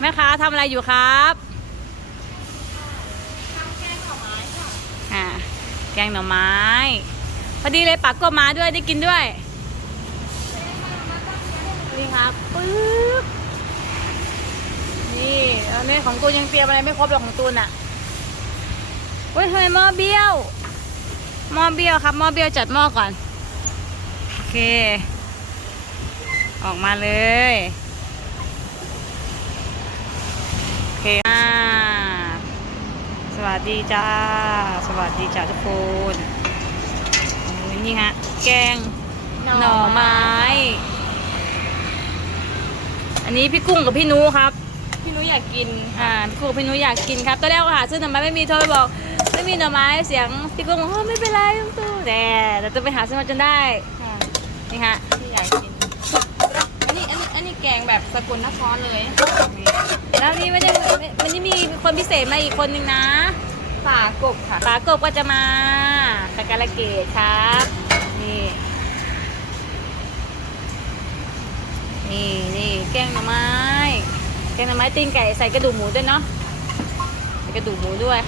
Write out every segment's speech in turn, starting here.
แม่ค้าทำอะไรอยู่ครับอ่าแกงหน่อไม้ พอดีเลยปักก็มาด้วยได้กินด้วยนี่ครับปึ๊บนี่แล้วนี่ของตูนยังเตรียมอะไรไม่ครบหรอกของตูนอะเฮ้ยทำไมหม้อเบี้ยวหม้อเบี้ยวครับหม้อเบี้ยวจัดหม้อก่อน โอเค ออกมาเลย โอ เคอ่าสวัสดีจ้า สวัสดีจ้าทุกคนโอ้ยนี่ฮะ แกงหน่อไม้ อันนี้พี่กุ้งกับพี่นูครับ พี่นุ้ยอยากกิน อ่าพี่กุ้งกับพี่นูอยากกินครับตอนแรกก็หาซื้อหน่อไม้ไม่มีโทรไปบอก ไม่มีหน่อไม้เสียงพี่กุ้งบอกโอ้ไม่เป็นไรลุงตู้แต่แต่จะไปหาซื้อมาจนได้ค่ะนี่ฮะที่อยากกินอันนี้อันนี้อันนี้ แกงแบบสกุลนครเลย แล้วนี่ไม่ได้มันนี่มีคนพิเศษมาอีกคนนึงนะป่ากบค่ะป๋ากบก็จะมาตะการะเกดครับ นี่นี่นี่แกงหน่อไม้ แกงหน่อไม้ตีนไก่ใส่กระดูกหมูด้วยเนาะใส่กระดูกหมูด้วย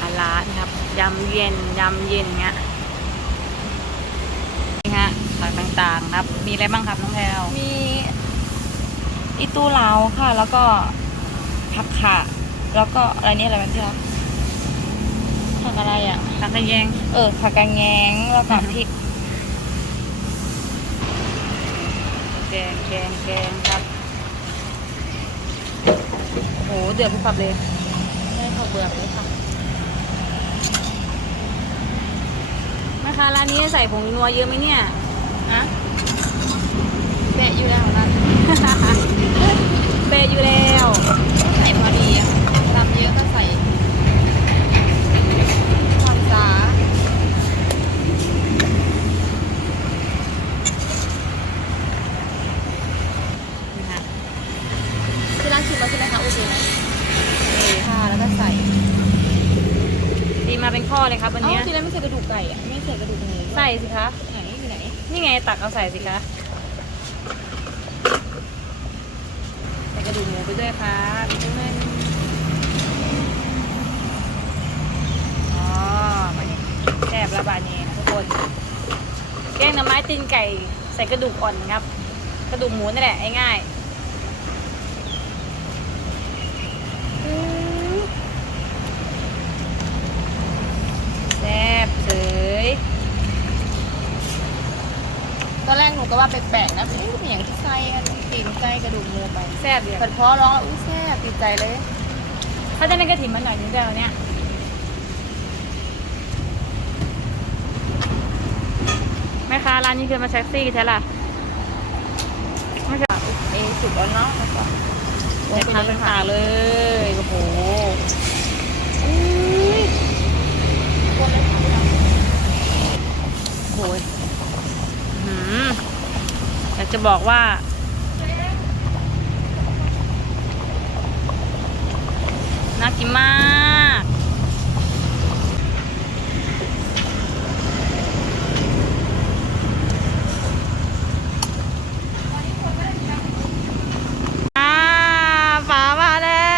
อาร้านครับยำเย็นยำเย็นเงี้ยนี่ฮะ ผักต่างๆครับ มีอะไรบ้างครับน้องแพลวมีอีตูเหลาค่ะ แล้วก็ผักขาแล้วก็อะไรนี่อะไรมันที่รักผักอะไรอะ ผักกระแยง เออผักกระแงงแล้วก็พริกแกงแกงแกงครับโหเดือดพุบปับเลยไม่พอเบื่อเลยค่ะแม่ค้าร้านนี้ใส่ผงนัวเยอะไหมเนี่ย นะแกะอยู่แล้วร้านเปย์อยู่แล้วใส่พอดีอะตำเยอะก็ใส่ความสานี่ฮะที่ร้านชิมแล้วใช่ไหมคะโอเคไหมนี่ค่ะแล้วก็ใส่ตีมาเป็นข้อเลยครับวันเอ้าเนี้ยที่ร้านไม่ใส่กระดูกไก่อะไม่ใส่กระดูกหมูด้วยใส่สิคะไหนอยู่ไห นี่ไงตักเอาใส่สิคะใส่กระดูกหมูไปด้วยครับด้วยอ๋อมานี่แซ่บระบาดนี้ทุกคน แกงหน่อไม้ตีนไก่ใส่กระดูกอ่อนครับ กระดูกหมูนี่แหละง่ายๆอื้อแซ่บเฉย ตอนแร กหนูก็ว่าแปลกๆนะเอ๊ะเป็นอย่างที่ไส้อันตีนไก่กระดูกหมูไปแซ่บเดียวเปิดเพราะร้องแล้วอุ้ยแซ่บติดใจเลยเขาจะไม่กระถิ่นมันหน่อยนึงแต่เราเนี่ยแม่ค้าร้านนี้คือมาแท็กซี่ใช่ล่ะไม่ใช่เอะสุกแล้วเนาะแล้วก็ใส่ผักต่างๆเลยโอ้โห คนเลยค่ะ โอ้ยอื้อหืออยาก จะบอกว่า น่ากินมาก อ่าป๋ามาแล้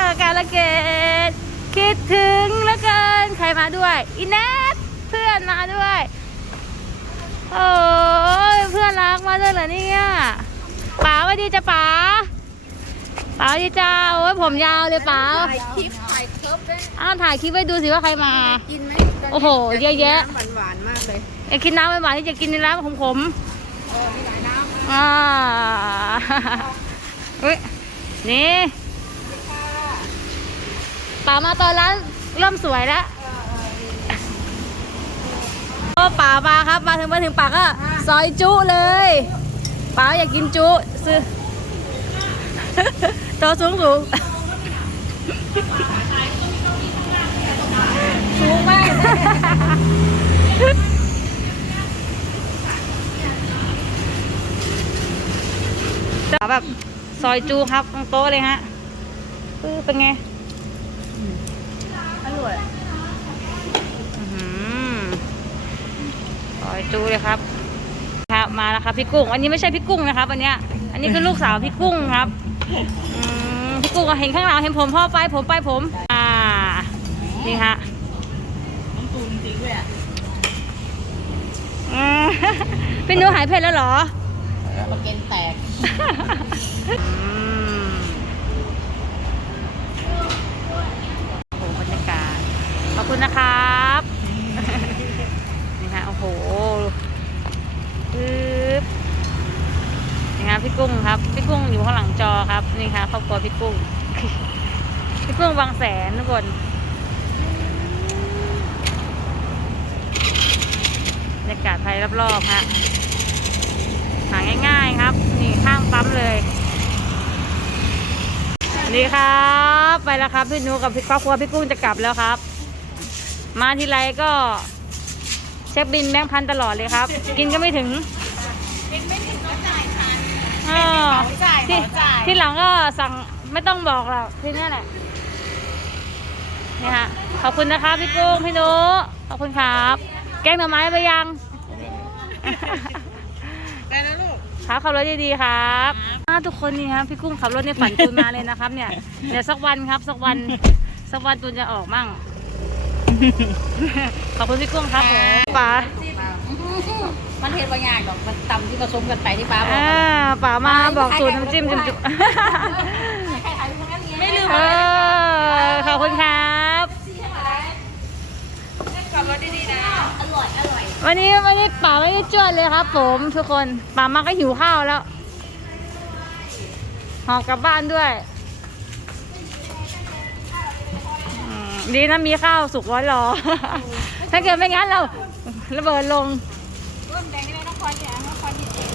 วการละเกดคิดถึงเหลือเกิน ใครมาด้วย อินเนสเพื่อนมาด้วย โอ้ รักมาด้วยเหรอเนี่ยป๋าสวัสดีจ้ะป๋าป๋าสวัสดีจ้าโอ้ยผมยาวเลยป๋าถ่ายคลิปถ่ายเคิร์ฟด้วยอ้าวถ่ายคลิปไว้ดูสิว่าใครมา กินไหมโอ้โหเยอะแยะหวานหวานๆมากเลยอยากกินน้ำหวานๆที่จะกินในร้านของผมเออมีหลายน้ำอ่าอุ้ยนี่ป๋ามาตอนร้านเริ่มสวยแล้วโอ้ ป๋ามาครับมาถึงมาถึงป๋าก็ซอยจุเลยป๋าอยากกินจุซื้อตัวสูงสูงสูงมากจะแบบซอยจูครับตรงโต๊ะเลยฮะเออเป็นไงอร่อย อื้อหือซอย จูเลยครับครับบมาแล้วครับพี่กุ้ง อันนี้ไม่ใช่พี่กุ้งนะครับอันเนี้ยอันนี้คือลูกสาวพี่กุ้งครับอืมพี่กุ้งก็เห็นข้างหลังเห็นผมพ่อไปผมไปผมอ่านี่ฮะน้ำตูนจริงด้วยอะอืม พี่หนูหายเผ็ดแล้วเหรอมาเกนแตก อืมโอ้โหบรรยากาศ ขอบคุณนะครับ นี่ฮะ โอ้โหปึ๊บนี่ฮะพี่ กุ้งครับพี่กุ้งอยู่ข้างหลังจอครับนี่ค่ะครอบครัวพี่กุ้งพี่กุ้งบางแสนทุกคนบรรยากาศไทยรอบๆฮะหาง่ายๆครับ นี่ข้างปั๊มเลยนี่ครับ ไปแล้วครับพี่นูกับพี่ครอบครัวพี่กุ้งจะกลับแล้วครับ มาทีไรก็เช็คบินแบงค์พันตลอดเลยครับ กินก็ไม่ถึง เออที่ที่หลังก็สั่งไม่ต้องบอกหรอกทีเนี้ยแหละนี่ฮะขอบคุณนะครับพี่กุ้งพี่นูขอบคุณครับ แกงหน่อไม้ไปยัง ได้แล้วลูก ครับขับรถดีๆครับอ่าทุกคนนี่ครับพี่กุ้งขับรถในฝันตูนมาเลยนะครับ เนี่ยเดี๋ยวสักวันครับสักวันสักวันตูนจะออกมั่ง ขอบคุณพี่กุ้งครับผมป๋า มันเห็นบางอย่างดอกมันตำที่ผสมกันไปที่ป้าบอกอ่าป๋ามาบอกสูตรน้ำจิ้มจุ๊บใครขายตรงนั้นไม่ลืมๆเออขอบคุณครับขับรถดีๆนะอร่อยอร่อยวันนี้วันนี้ป๋าไม่ได้จวดเลยครับ ผมทุกคนป๋ามาก็หิวข้าวแล้วหอบกลับบ้านด้วยอืมดีนะมีข้าวสุกร้อนรอ ถ้าเกิดไม่งั้นเราระเบิดลง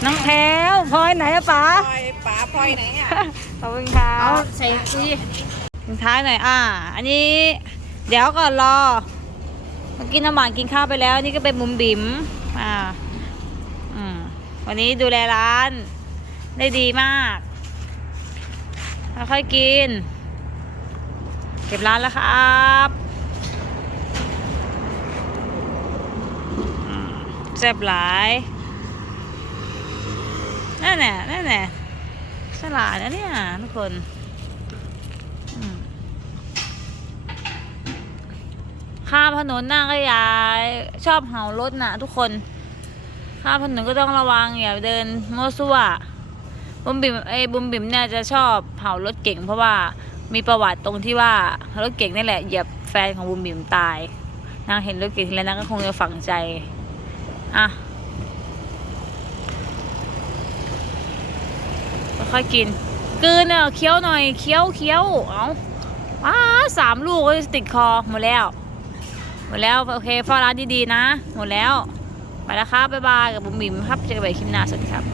นี่ยน้องแถวพลอยไหนอะป๋าพลอยป๋าพลอยไหนอะขอบคุณครับเอาใส่นี่ทิ้งท้ายหน่อยอ่า อันนี้ เดี๋ยวก่อนรอเมื่อกินน้ำหวานกินข้าวไปแล้ว นี่ก็เป็นมุมบิ๋มอ่าอืมวันนี้ดูแลร้าน ได้ดีมากค่อยๆกิน เก็บร้านแล้วครับอืมแซ่บหลาย นั่นแหละนั่นแหละฉลาดนะเนี่ยทุกคนข้ามถนนหน้าก็ยายชอบเห่ารถนะทุกคน ข้ามถนนก็ต้องระวังอย่าเดินมั่วซั่วบุมบิมไอ้บุมบิมเนี่ยจะชอบเผารถเก่ง เพราะว่ามีประวัติตรงที่ว่ารถเก่งนี่แหละเหยียบแฟนของบุมบิมตาย นางเห็นรถเก่งทีแล้วนางก็คงจะฝังใจอะ ค่อยกินกืนเน่ะเคี้ยวหน่อยเคี้ยวเคี้ยวเอาว้าสามลูกก็ติดคอหมดแล้ว หมดแล้วโอเคฟอร้านดีๆนะ หมดแล้ว ไปแล้วครับบ๊ายบายกับบุ๋มบิ๋มครับเจอกันใหม่คลิปหน้าสวัสดีครับ